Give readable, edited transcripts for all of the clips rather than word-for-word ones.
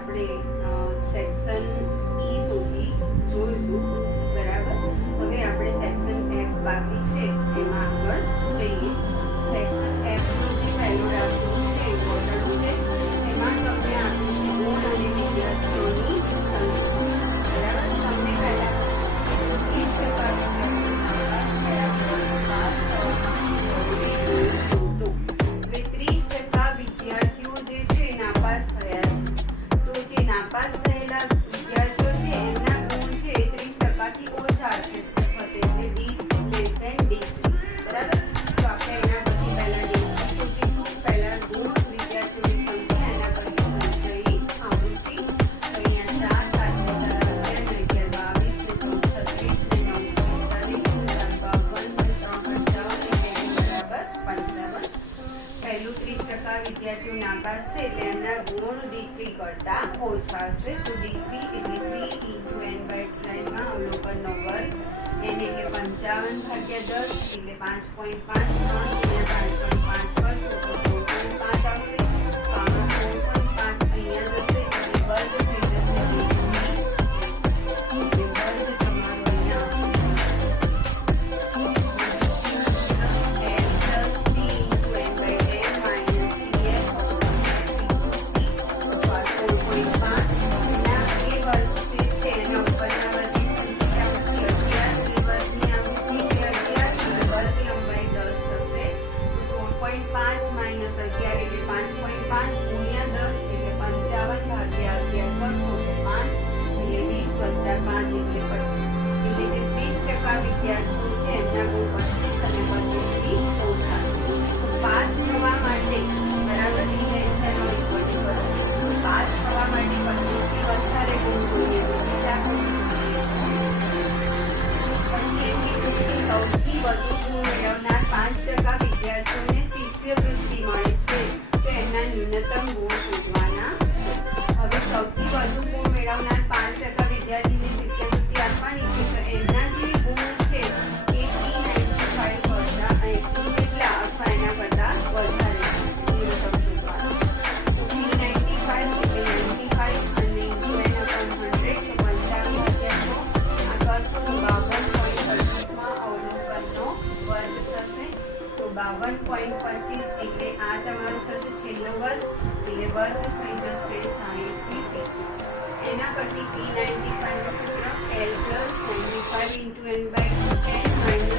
આપણે section E સુધી જોયું હતું, બરાબર. હવે આપણે સેક્શન એફ બાકી છે, એમાં આગળ જઈએ. સેક્શન એફ નો જે પહેલો દાખલો છે ઇમ્પોર્ટન્ટ છે. એમાં તમને આપ્યું છે ગુણ અને વિદ્યાર્થીઓની સંખ્યા, બરાબર. તમને પહેલા 30% વિદ્યાર્થીઓ જે છે નાપાસ થયા છે. તો જે નાપાસ થયેલા વિદ્યાર્થીઓ છે એમના ગુણ છે 30% થી ઓછા હશે, એટલે ડી લેસ ધેન ડી, બરાબર. તો આપણે એના પછી પહેલા ડી શોધીશું. પહેલા ગુણ વિદ્યાર્થીઓની સંખ્યા, એના પછી સંચયી આવૃત્તિ. અહીંયા 4 વિદ્યાર્થીઓ નાપાસ છે એટલે એમના ગુણ D3 કરતા ઓછા હશે. તો D3 એટલે 3 × n/લાઈનમાં અવલોકનનો વર્ગ, n એટલે 55/10 એટલે 5.5, 5.5 કરશો તો 4.5 આવશે. તો આમાં 16.5 અહીંયા જશે એટલે વર્ગ થઈ જશે 20. એટલે વર્ગ તમારો અહીંયા આવશે. વિદ્યાર્થીઓ છે એમના ગુણ 25 અને 25 થી ઓછા છે. પાસ થવા માટે, બરાબર, D less than or equal to કરો. પાસ થવા માટે 25 થી વધારે ગુણ જોઈએ તો કેટલા ગુણ જોઈએ? પછી એમ કીધું કે સૌથી વધુ ગુણ મેળવનાર 5% વિદ્યાર્થીઓને શિષ્યવૃત્તિ મળે છે. તો એમના ન્યૂનતમ ગુણ શોધવાના છે. હવે સૌથી વધુ ગુણ મેળવનાર 5% વિદ્યાર્થીને શિષ્યવૃત્તિ આપવાની છે. તો એમના જે ગુણ છે એ 395 કરતા કેટલા અથવા એના કરતા વધારે ન્યૂનતમ શોધવાનું. તો 395 એટલે 95 અને into n upon 100 તો 55 આ કરશો તો 52.25 માં અવલોકનનો વર્ગ થશે. તો 52.25 એટલે આ તમારું થશે છેલ્લો વર્ગ, એટલે વર્ગ થઈ જશે 60 થી 70. એના પરથી P95 નું સૂત્ર L + 95 × n/10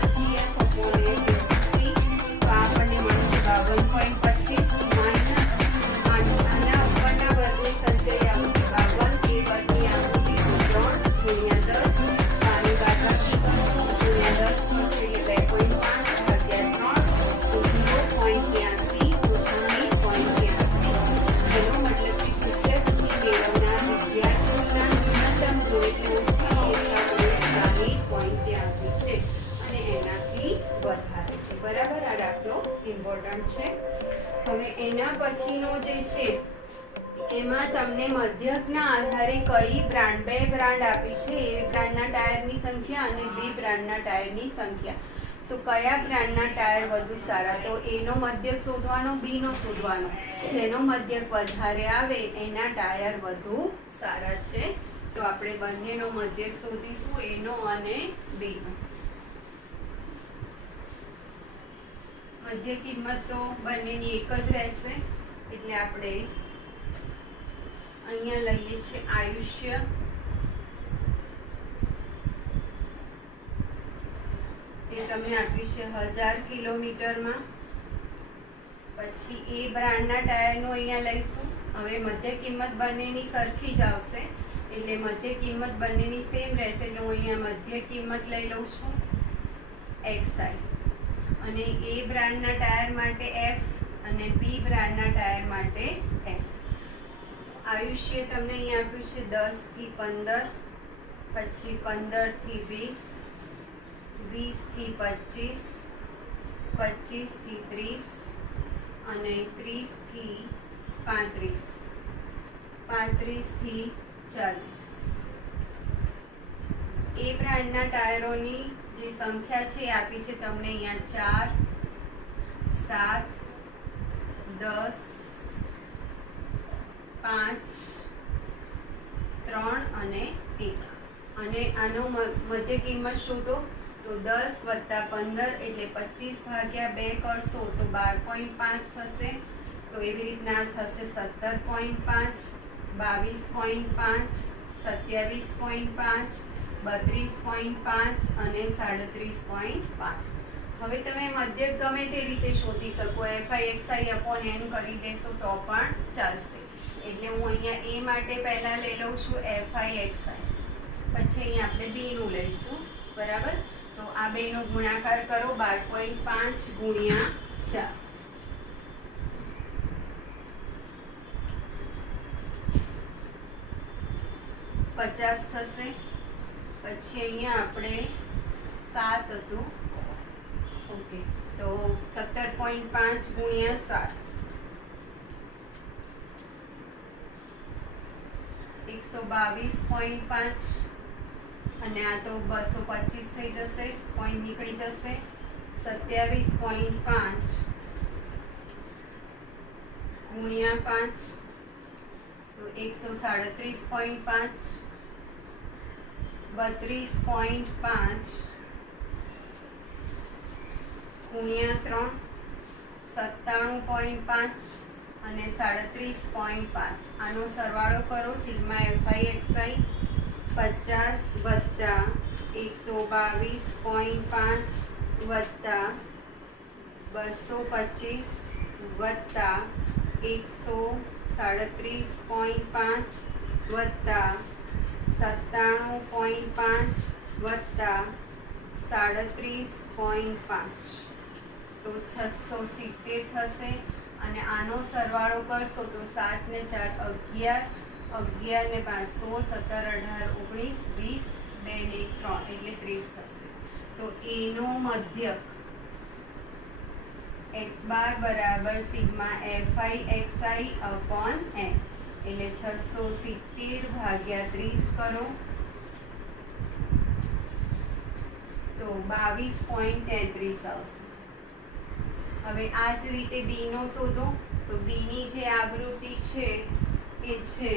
- CF upon A × C. તો આપણને મળશે 52.25 આના ઉપરના વર્ગની સંચય આવૃત્તિ 52, એ વર્ગની આવૃત્તિ 3 × 10. આની બાદબાકી કરશો × 10 થશે એટલે 2.5 / 3 તો 0.83 તો 0.83. એનો મતલબ કે શિષ્યવૃત્તિ મેળવનાર વિદ્યાર્થીઓના ન્યૂનતમ ગુણ એટલે ઓછા 60.83 છે અને એનાથી વધારે છે, બરાબર. આ દાખલો ઇમ્પોર્ટન્ટ છે. હવે એના પછીનો જે છે એમાં તમને મધ્યકના આધારે કઈ બ્રાન્ડ, 2 બ્રાન્ડ આપી છે, એ બ્રાન્ડના ટાયરની સંખ્યા અને B બ્રાન્ડના ટાયરની સંખ્યા. તો કયા બ્રાન્ડના ટાયર વધુ સારા? તો એનો મધ્યક શોધવાનો, B નો શોધવાનો. જેનો મધ્યક વધારે આવે એના ટાયર વધુ સારા છે. તો આપણે બંનેનો મધ્યક શોધીશું, એનો અને B નો. મધ્ય કિંમત તો બંનેની એક જ રહેશે, એટલે આપણે અહીંયા લઈએ છીએ આયુષ્ય. એ તમને આપ્યું છે 1000 કિલોમીટરમાં. પછી એ બ્રાન્ડના ટાયરનું અહીંયા લઈશું. હવે મધ્ય કિંમત બંનેની સરખી જ આવશે, એટલે મધ્ય કિંમત બંનેની સેમ રહેશે. એટલે હું અહીંયા મધ્ય કિંમત લઈ લઉં છું XI. અને એ બ્રાન્ડના ટાયર માટે F અને B બ્રાન્ડના ટાયર માટે F. આયુષ્ય તમને અહીંયા આપ્યું છે 10 થી 15, પછી 15 થી 20, 20 થી 25, 25 થી 30 અને 30 થી 35, 35 થી 40. એ બ્રાન્ડના ટાયરોની જે સંખ્યા છે આપી છે તમને અહીંયા 4, 7, 10, 5, 3 અને 1 અને આનો મધ્ય કિંમત શોધો તો 10 વત્તા 15 એટલે 25 ભાગ્યા 2 કરશો તો 12.5 થશે. તો એવી રીતના થશે 17.5, 22.5, 27.5, 32.5 અને 37.5. હવે તમે મધ્યક ગમે તે રીતે શોધી શકો. FI/XI/N કરી દેશો તો પણ ચાલશે. એટલે હું અહીંયા A માટે પહેલાં લઈ લઉં છું FI/XI, પછી અહીંયા આપણે B નું લઈશું. બરાબર. તો આ બેનો ગુણાકાર કરો 12.5 ગુણ્યા 4, પચાસ થશે. પછી અહીંયા આપણે 7 હતું. ઓકે, તો 17.5 ગુણ્યા 7, 122.5 અને આ તો 225 થઈ જશે, પોઈન્ટ નીકળી જશે. 27.5 ગુણ્યા 5 તો 137.5, 32.5 ગુણ્યા 3, 97.5 અને 37.5. આનો સરવાળો કરો. સિગ્મા FI/XI 50 વત્તા 122.5 વત્તા 225 વત્તા 137.5 વત્તા 97.5 વત્તા 37.5 તો 670 થશે. અને આનો સરવાળો કરશો તો 7 ને 4 11, 11 ને 5 16, 17, 18, 19, 20, 2 ને 1 3 એટલે 30 થશે. તો એનો મધ્યક x બાર બરાબર સિગ્મા FI/XI/N એટલે 670 ભાગ્યા 30 કરો તો 22.33 આવશે. હવે આ જ રીતે બી નો શોધો. તો બી ની જે આવૃત્તિ છે એ છે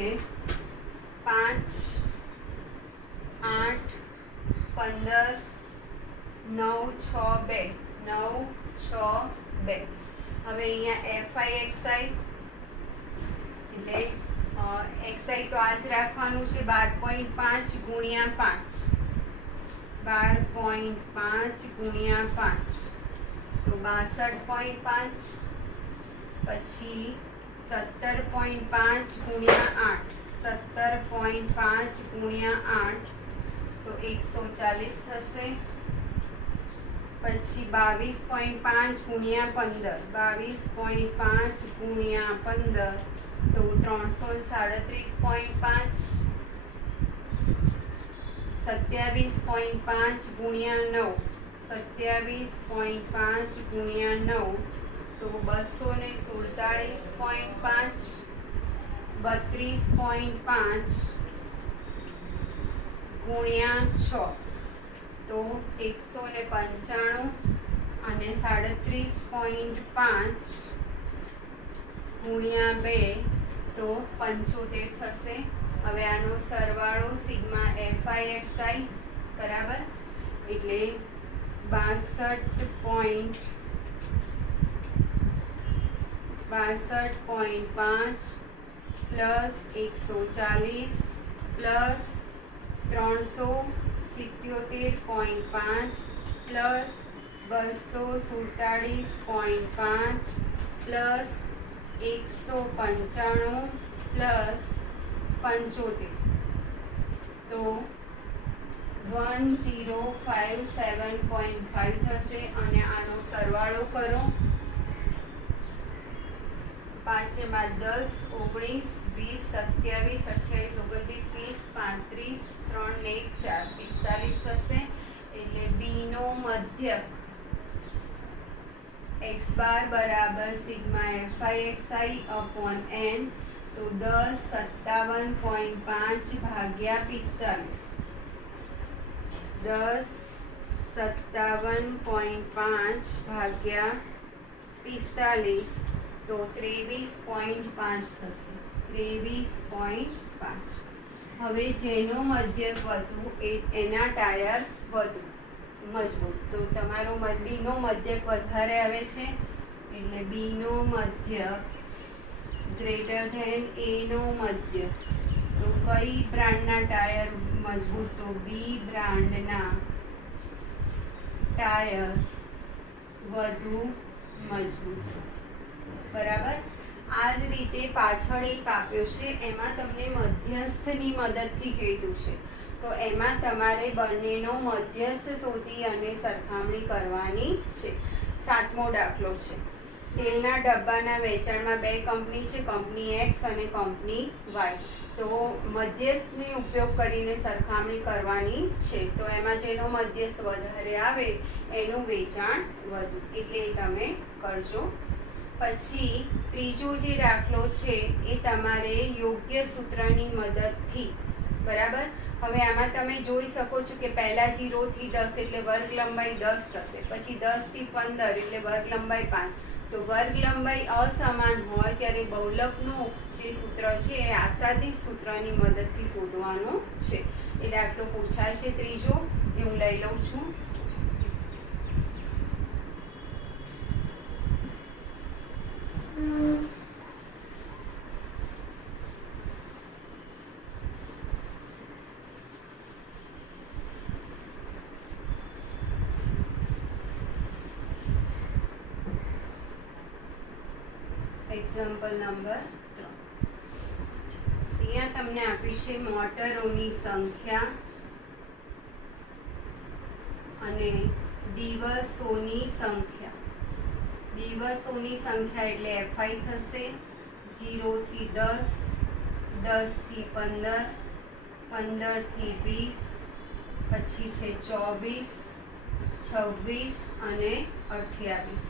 5, 8, 15, 9, 6, 2, 9, 6, 2. હવે અહીંયા FI/XI એટલે XI તો આ જ રાખવાનું છે. 12.5 ગુણ્યા 5, 12.5 ગુણ્યા 5 તો 62.5, પછી 17.5 ગુણ્યા 8, 17.5 ગુણ્યા 8 તો 140 થશે. પછી 22.5 ગુણ્યા 15, 22.5 ગુણ્યા 15 તો 337.5, 27.5 ગુણ્યા 9, 27.5 ગુણ્યા 9 તો 247.5, 32.5 ગુણ્યા 6 તો 195 અને 37.5 ગુણ્યા 2 તો 75 થશે. હવે આનો સરવાળો સિગ્મા FI/XI બરાબર એટલે 62.5 plus 140 plus 377.5 plus 247.5 plus 195 plus 75 તો 1057.5 થશે. અને આનો સરવાળો કરો. 5 ને 10, 19, 20, 27, 28, 29, 30, 35, 3 ને 1 4, 45 થશે. એટલે બી નો મધ્યક x બાર બરાબર સિગ્મા FI/XI/N તો 10 57.5 ભાગ્યા 45, 10 57.5 ભાગ્યા 45 તો 23.5 થશે. 23.5 હવે જેનો મધ્યક વધુ એના ટાયર વધુ મજબૂત. તો તમારો બીનો મધ્યક વધારે આવે છે એટલે બીનો મધ્યક ગ્રેટર ધેન એનો મધ્યક. તો કઈ બ્રાન્ડના ટાયર મજબૂત? તો બી બ્રાન્ડના ટાયર વધુ મજબૂત. બરાબર. આ જ રીતે પાછળ એક આપ્યો છે, એમાં તમને મધ્યસ્થની મદદથી કીધું છે. તો એમાં તમારે બંનેનો મધ્યસ્થ શોધી અને સરખામણી કરવાની છે. 7મો દાખલો છે. તેલના ડબ્બાના વેચાણમાં બે કંપની છે, કંપની એક્સ અને કંપની વાય. તો મધ્યસ્થનો ઉપયોગ કરીને સરખામણી કરવાની છે. તો એમાં જેનો મધ્યસ્થ વધારે આવે એનું વેચાણ વધુ, એટલે એ તમે કરજો. પછી ત્રીજો જે દાખલો છે એ તમારે યોગ્ય સૂત્રની મદદથી. બરાબર. હવે આમાં તમે જોઈ શકો છો કે પહેલા 0 થી 10 એટલે વર્ગ લંબાઈ 10 થશે, પછી 10 થી 15 એટલે વર્ગ લંબાઈ 5. તો વર્ગ લંબાઈ અસમાન હોય ત્યારે બહુલકનું જે સૂત્ર છે એ આસાદિત સૂત્રની મદદથી શોધવાનું છે. એ દાખલો પૂછાય છે ત્રીજો, એ હું લઈ લઉં છું. Example number 3. અહીંયા તમને આપી છે મોટરોની સંખ્યા અને દિવસોની સંખ્યા. દિવસોની સંખ્યા એટલે એફઆઈ થશે. 0 થી 10, 10 થી 15, 15 થી 20, પછી છે 24, 26 અને 28.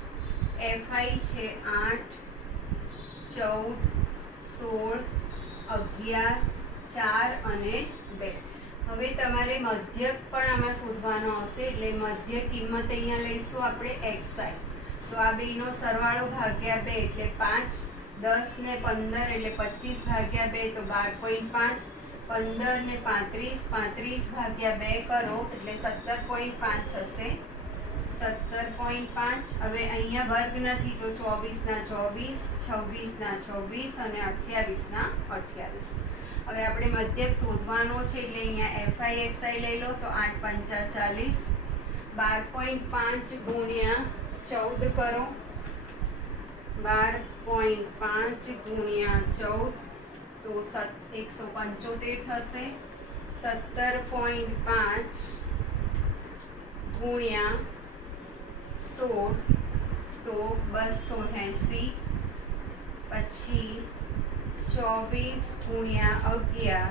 એફઆઈ છે 8, 14, 16, 11, 4 અને 2. હવે તમારે મધ્યક પણ આમાં શોધવાનો હશે, એટલે મધ્ય કિંમત અહીંયા લઈશું આપણે એક્સઆઈ. તો આ બેનો સરવાળો ભાગ્યા 2 એટલે 5, 10 ને 15 એટલે 25 ભાગ્યા 2 તો 12.5, 15 ને 35, 35 ભાગ્યા 2 કરો એટલે 17.5 થશે. 17.5. હવે અહીંયા વર્ગ નથી તો 24 ના 24, 26 ના 26 અને 28 ના 28. હવે આપણે મધ્યક શોધવાનો છે એટલે અહીંયા એફઆઈ એક્સઆઈ લઈ લો. તો 8 પંચા 40, 12.5 ગુણ્યા 14 કરો. 12.5 ગુણ્યા 14 તો 175 થશે. 17.5 ગુણ્યા 16 તો 280. પછી 24 ગુણ્યા 11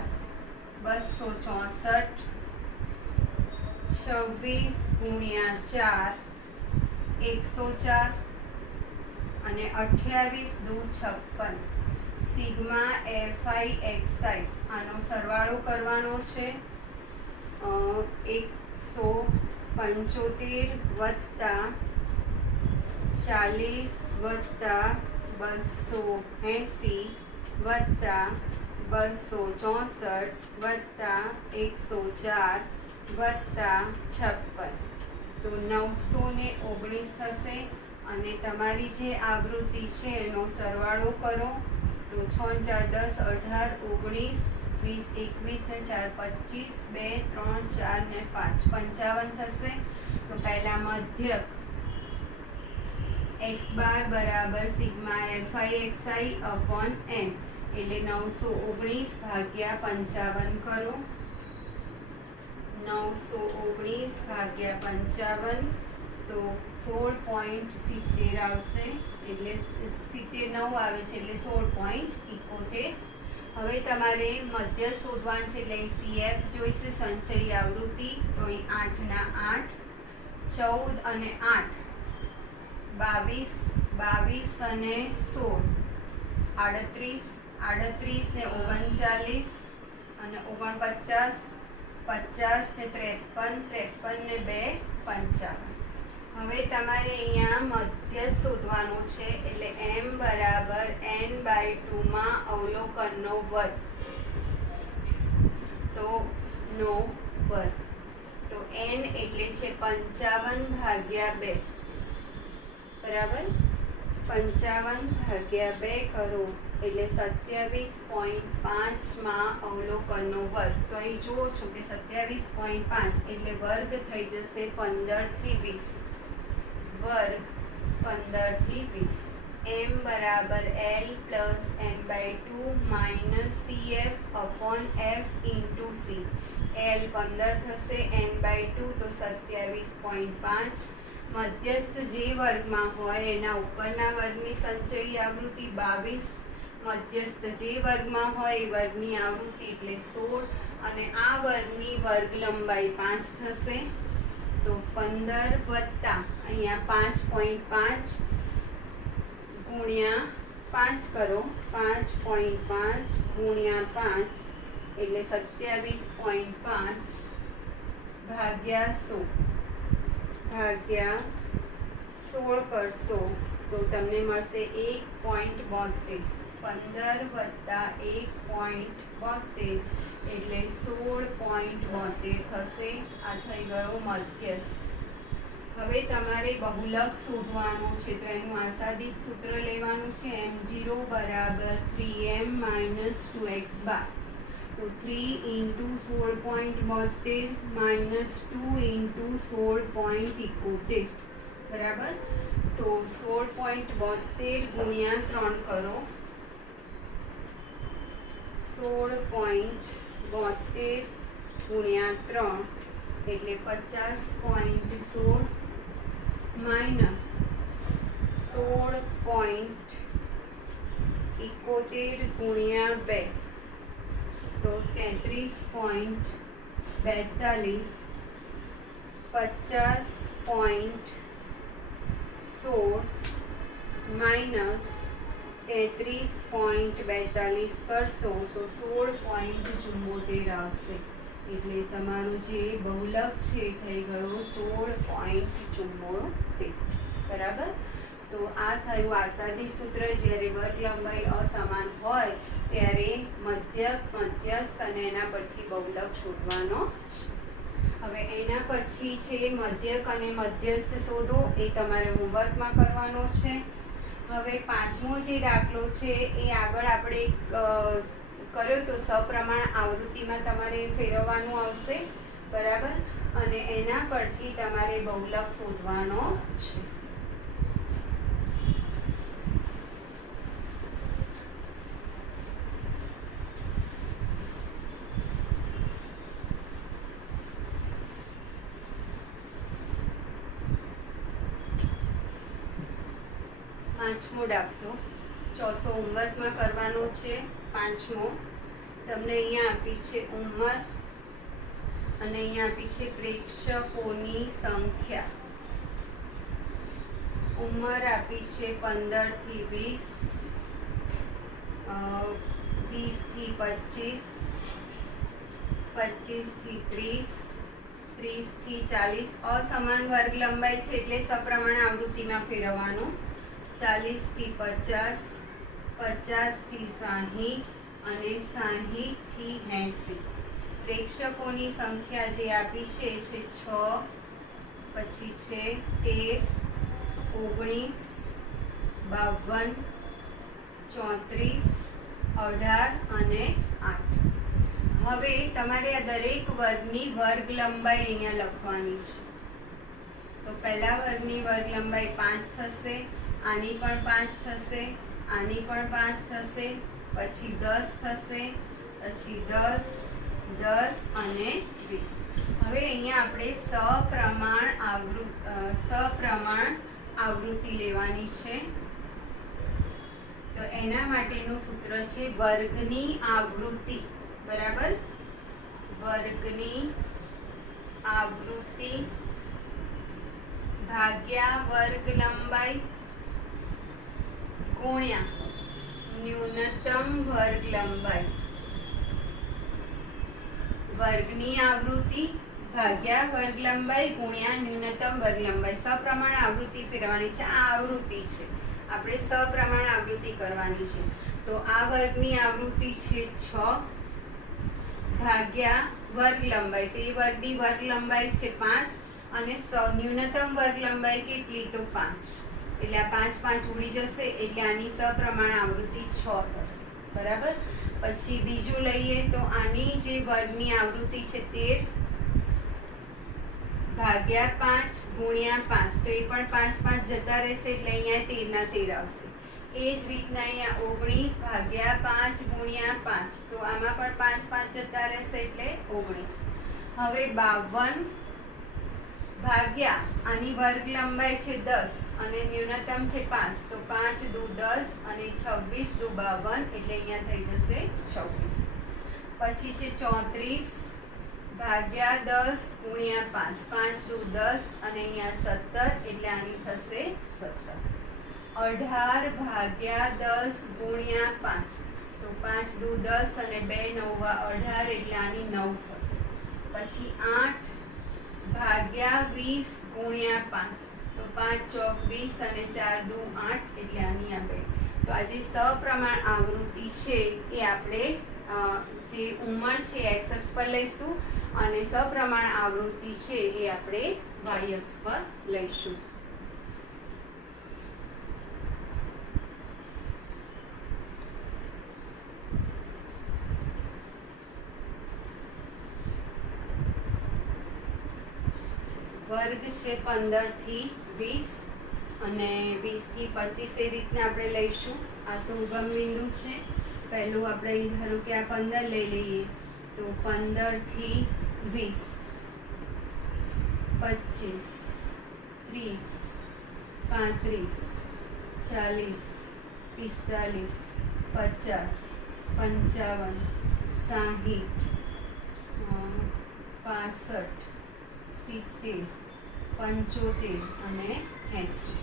264. 26 ગુણ્યા 4 104 અને 28 દુ 56. સિગ્મા એફઆઈ એક્સઆઈ આનો સરવાળો કરવાનો છે. 175 વત્તા 40 વત્તા 280 વત્તા 264 વત્તા 104 વત્તા 56 તો 919 થશે. અને તમારી જે આવૃત્તિ છે એનો સરવાળો કરો તો 6 4 10 18 19 20 21 ને 4 25 2 3 4 ને 5 55 થશે. તો પહેલા મધ્યક x બાર બરાબર sigma FI XI upon n એટલે 919 ભાગ્યા 55 કરો. 919 ભાગ્યા 55 તો 16.70 આવશે, એટલે 79 આવે છે એટલે 16.71. હવે તમારે મધ્ય શોધવાનું છે એટલે સીએફ જોઈશે, સંચયી આવૃત્તિ. તો અહીં 8 ના 8, 14 અને 8 22, 22 અને 16 38, 38 ને 39 અને 49, 50 ને 53, 53 ને 2 55. હવે તમારે અહીંયા મધ્ય શોધવાનો છે એટલે m બરાબર n/2 માં અવલોકનનો વર્ગ. નો વર્ગ. તો n એટલે છે 55/2, બરાબર. 55/2 કરો એટલે 27.5 માં અવલોકનનો વર્ગ. તો અહીં જુઓ છો કે 27.5 એટલે વર્ગ થઈ જશે 15 થી 20, વર્ગ 15 થી 20. m બરાબર l plus n/2 minus cf upon f into c. l 15 થશે, n/2 તો 27.5. મધ્યસ્થ જે વર્ગમાં હોય એના ઉપરના વર્ગની સંચયી આવૃત્તિ 22, મધ્યસ્થ જે વર્ગમાં હોય એ વર્ગની આવૃત્તિ એટલે 16, અને આ વર્ગની વર્ગ લંબાઈ 5 થશે. તો 15 વત્તા અહીંયા 5.5 ગુણ્યા 5 કરો, 5.5 ગુણ્યા 5 એટલે 27.5 ભાગ્યા 100 ભાગ્યા 16 કરશો તો તમને મળશે 1.72. 15 વત્તા 1.72 એટલે 16.72 થશે. આ થઈ ગયો મધ્યસ્થ. હવે તમારે બહુલક શોધવાનો છે, તો એનું આસાદિત સૂત્ર લેવાનું છે. m0 બરાબર 3m માઇનસ 2x બાર. તો 3 ઇન્ટુ 16.72 માઇનસ 2 ઇન્ટુ 16.71, બરાબર. તો 16.72 ગુણ્યા 3 કરો, 16.72 ગુણ્યા 3 એટલે 50.16 માઇનસ 16.71 ગુણ્યા 2 તો 33.42, 50.16 માઇનસ 33.42 કરશો તો 16.74 આવશે. એટલે તમારું જે બહુલક છે થઈ ગયો 16.74, બરાબર. તો આ થયું આસાદી સૂત્ર. જ્યારે વર્ગ લંબાઈ અસમાન હોય ત્યારે મધ્યસ્થ અને એના પરથી બહુલક શોધવાનો છે. હવે એના પછી છે મધ્યક અને મધ્યસ્થ શોધો. એ તમારે હોમવર્કમાં કરવાનો છે. હવે પાંચમો જે દાખલો છે એ આગળ આપણે કર્યો તો સપ્રમાણ આવૃત્તિમાં તમારે ફેરવવાનું આવશે, બરાબર. અને એના પરથી તમારે બહુલક શોધવાનો છે. પાંચમો દાખલો, ચોથો હોમવર્કમાં કરવાનો છે. પાંચમો તમને અહીંયા આપી છે ઉંમર અને અહીંયા આપી છે પ્રેક્ષકોની સંખ્યા. ઉંમર આપી છે 15 થી 20, 20 થી 25, 25 થી 30, 30 થી 40. અસમાન વર્ગ લંબાઈ છે એટલે સપ્રમાણ આવૃત્તિમાં ફેરવવાનું. 40 થી 50, 50 થી 60 અને 60 થી 80. પ્રેક્ષકોની સંખ્યા જે આપી છે 6, પછી છે 13, 19, 52, 34, 18 અને 8. હવે તમારે આ દરેક વર્ગની વર્ગ લંબાઈ અહીંયા લખવાની છે. તો પહેલા વર્ગની વર્ગ લંબાઈ 5 થશે, આની પણ 5 થશે, આની પણ 5 થશે, પછી 10 થશે, પછી 10, 10 અને 20. હવે અહીંયા આપણે સપ્રમાણ આવૃત્તિ લેવાની છે. તો એના માટેનું સૂત્ર છે વર્ગની આવૃત્તિ, બરાબર. વર્ગની આવૃત્તિ ભાગ્યા વર્ગ લંબાઈ ગુણ્યા ન્યૂનતમ વર્ગ લંબાઈ. વર્ગની આવૃત્તિ ભાગ્યા વર્ગ લંબાઈ ગુણ્યા ન્યૂનતમ વર્ગ લંબાઈ. સપ્રમાણ આવૃત્તિ ફેરવાની છે. આ આવૃત્તિ છે, આપણે સપ્રમાણ આવૃત્તિ કરવાની છે. તો આ વર્ગની આવૃત્તિ છે 6 ભાગ્યા વર્ગ લંબાઈ, તો એ વર્ગની વર્ગ લંબાઈ છે 5 અને ન્યૂનતમ વર્ગ લંબાઈ કેટલી, તો 5. એટલે આ 5 5 ઉડી જશે, એટલે આની સપ્રમાણ આવૃત્તિ 6 થશે. બરાબર. પછી બીજું લઈએ તો આની જે વર્ગની આવૃત્તિ છે 13 ભાગ્યા 5 ગુણ્યા 5, તો એ પણ 5 5 જતા રહેશે, એટલે અહીંયા 13 ના 13 આવશે. એ જ રીતના અહીંયા 19 ભાગ્યા 5 ગુણ્યા 5, તો આમાં પણ 5 5 જતા રહેશે, એટલે 19. હવે 52 ભાગ્યા આની વર્ગ લંબાઈ છે 10 અને ન્યૂનતમ છે 5, તો 5 દુ 10 અને 26 દુ 52, એટલે અહીંયા થઈ જશે 26. પછી છે 34 ભાગ્યા 10 ગુણ્યા 5, 5 દુ 10 અને અહીંયા 17, એટલે આની થશે 17. 18 ભાગ્યા 10 ગુણ્યા 5, તો 5 દુ 10 અને 2 9 18, એટલે આની 9 થશે. પછી 8 ભાગ્યા 20 ગુણ્યા 5, તો 5 ચોક 20 અને 4 દુ 8, એટલે આની આ 2. તો આ જે સપ્રમાણ આવૃત્તિ છે એ આપણે જે ઉંમર છે એક્સ અક્ષ પર લઈશું અને સપ્રમાણ આવૃત્તિ છે એ આપણે વાય અક્ષ પર લઈશું. વર્ગ છે 15 થી 20 અને 20 થી 25, એ રીતના આપણે લઈશું. આ તો ઉગમ બિંદુ છે. પહેલું આપણે ધારો કે આ 15 લઈ લઈએ, તો 15 થી 20, 25, 30, 35, 40, 45, 50, 55, 60, 65, 70, 75 અને 80.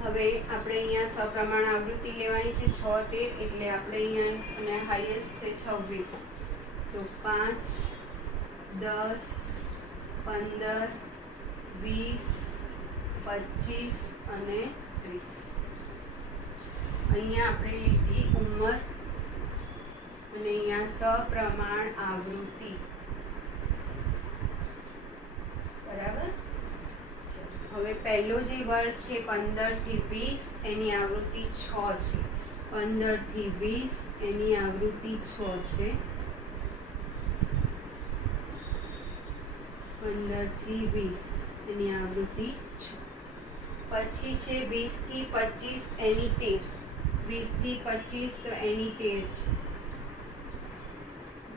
હવે આપણે અહીંયા સપ્રમાણ આવૃત્તિ લેવાની છે 6 13, એટલે આપણે અહીંયા અને હાઈએસ્ટ છે 26, તો 5 10 15 20 25 અને 30. અહીંયા આપણે લીધી ઉંમર અને અહીંયા સપ્રમાણ આવૃત્તિ. બરાબર. હવે પહેલો જે વર્ગ છે 15 થી 20, એની આવૃત્તિ 6 છે. 15 થી 20 એની આવૃત્તિ 6 છે. 15 થી 20 એની આવૃત્તિ 6. પછી છે 20 થી 25 એની 13. 20 થી 25 તો એની 13 છે.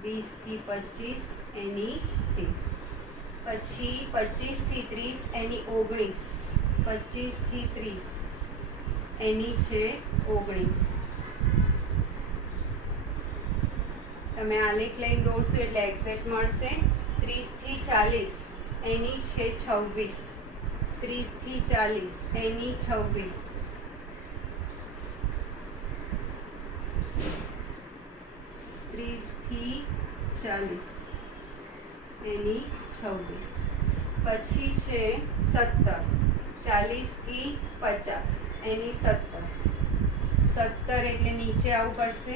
20 થી 25 એની 13. પછી 25 થી 30 એની 19. 25 થી 30 એની છે 19. તમે આલેખ લઈને દોરશો એટલે એક્ઝેક્ટ મળશે. 30 થી 40 એની છે 26. 30 થી 40 એની 26. 30 થી 40 એની 26. પછી છે 17. 40 થી 50 એની 17. 17 એટલે નીચે આવવું પડશે.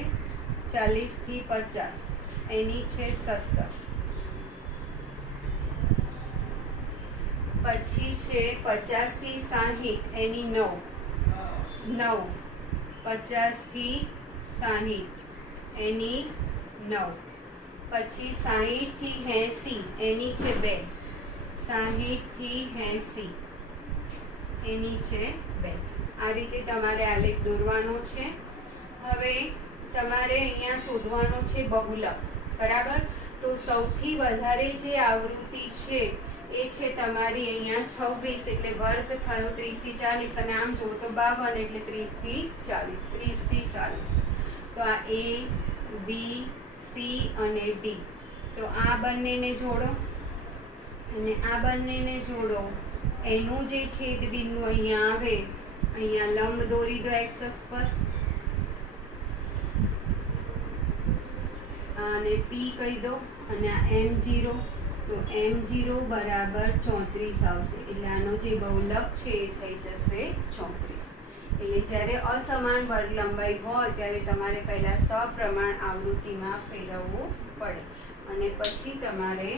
40 થી 50 એની છે 17. પછી છે 50 થી 60 એની 9. 9. 50 થી 60 એની 9. પછી 60 થી 80 એની છે 2. 60 થી 80 એની છે 2. આ રીતે તમારે આલેખ દોરવાનો છે. હવે તમારે અહીંયા શોધવાનો છે બહુલક. બરાબર. તો સૌથી વધારે જે આવૃત્તિ છે એ છે તમારી અહીંયા 26, એટલે વર્ગ થયો 30 થી 40 અને આમ જુઓ તો 52 એટલે 30 થી 40. 30 થી 40. તો આ A, B, C અને D. તો આ બંનેને જોડો અને આ બંનેને જોડો. એનું જે છેદ બિંદુ અહીંયા આવે, અહીંયા લંબ દોરી દો એક્સ અક્ષ પર. આને P કહી દો અને આ M0. તો M0 બરાબર 34 આવશે. એટલે આનો જે બહુલક છે એ થઈ જશે 34. એટલે જ્યારે અસમાન વર્ગ લંબાઈ હોય ત્યારે તમારે પહેલાં સપ્રમાણ આવૃત્તિમાં ફેરવવું પડે અને પછી તમારે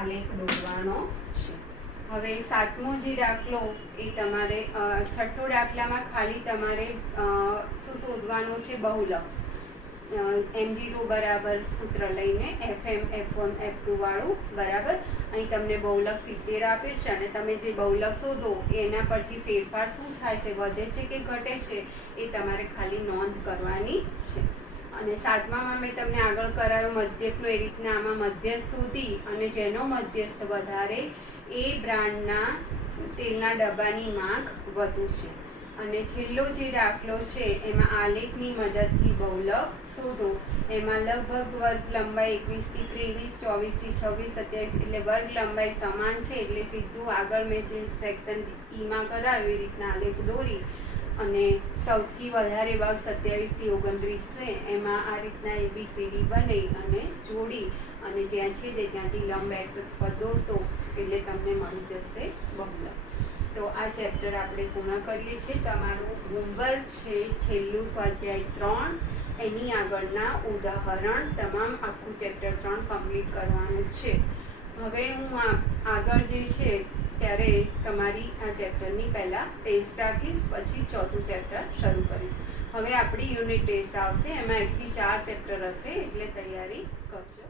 આલેખ દોરવાનો છે. હવે 7મો જે દાખલો એ તમારે 6ઠ્ઠો દાખલામાં ખાલી તમારે શું શોધવાનું છે? બહુલક. m0 બરાબર સૂત્ર લઈને fm f1 f2 વાળું બરાબર. અહીં તમને બહુલક 70 આપે છે અને તમે જે બહુલક શોધો એના પરથી ફેરફાર શું થાય છે, વધે છે કે ઘટે છે, એ તમારે ખાલી નોંધ કરવાની છે. અને 7મામાં મેં તમને આગળ કરાયો મધ્યકનો, એ રીતના આમાં મધ્યસ્થ શોધી અને જેનો મધ્યસ્થ વધારે એ બ્રાન્ડના તેલના ડબ્બાની માંગ વધુ છે. અને છેલ્લો જે દાખલો છે એમાં આલેખની મદદથી બહુલક શોધો. એમાં લગભગ વર્ગ લંબાઈ 21 થી 23, 24 થી 26, 27 એટલે વર્ગ લંબાઈ સમાન છે એટલે સીધું આગળ મેં જે સેક્શન ઈમાં કરાવ્યું એ રીતના આલેખ દોરી અને સૌથી વધારે વર્ગ 27 થી 29 છે એમાં આ રીતના ABCD બનાવી અને જોડી અને જ્યાં છેદે ત્યાંથી લંબ x અક્ષ પર દોરશો એટલે તમને મળી જશે બહુલક. તો આ ચેપ્ટર આપણે પૂર્ણ કરીએ છીએ. તમારું હોમવર્ક છે છેલ્લું સ્વાધ્યાય 3, એની આગળના ઉદાહરણ તમામ આખું ચેપ્ટર 3 કમ્પ્લીટ કરવાનું છે. હવે હું આગળ જે છે ત્યારે તમારી આ ચેપ્ટરની પહેલાં ટેસ્ટ રાખીશ, પછી 4થું ચેપ્ટર શરૂ કરીશ. હવે આપણી યુનિટ ટેસ્ટ આવશે, એમાં 1 થી 4 ચેપ્ટર હશે એટલે તૈયારી કરજો.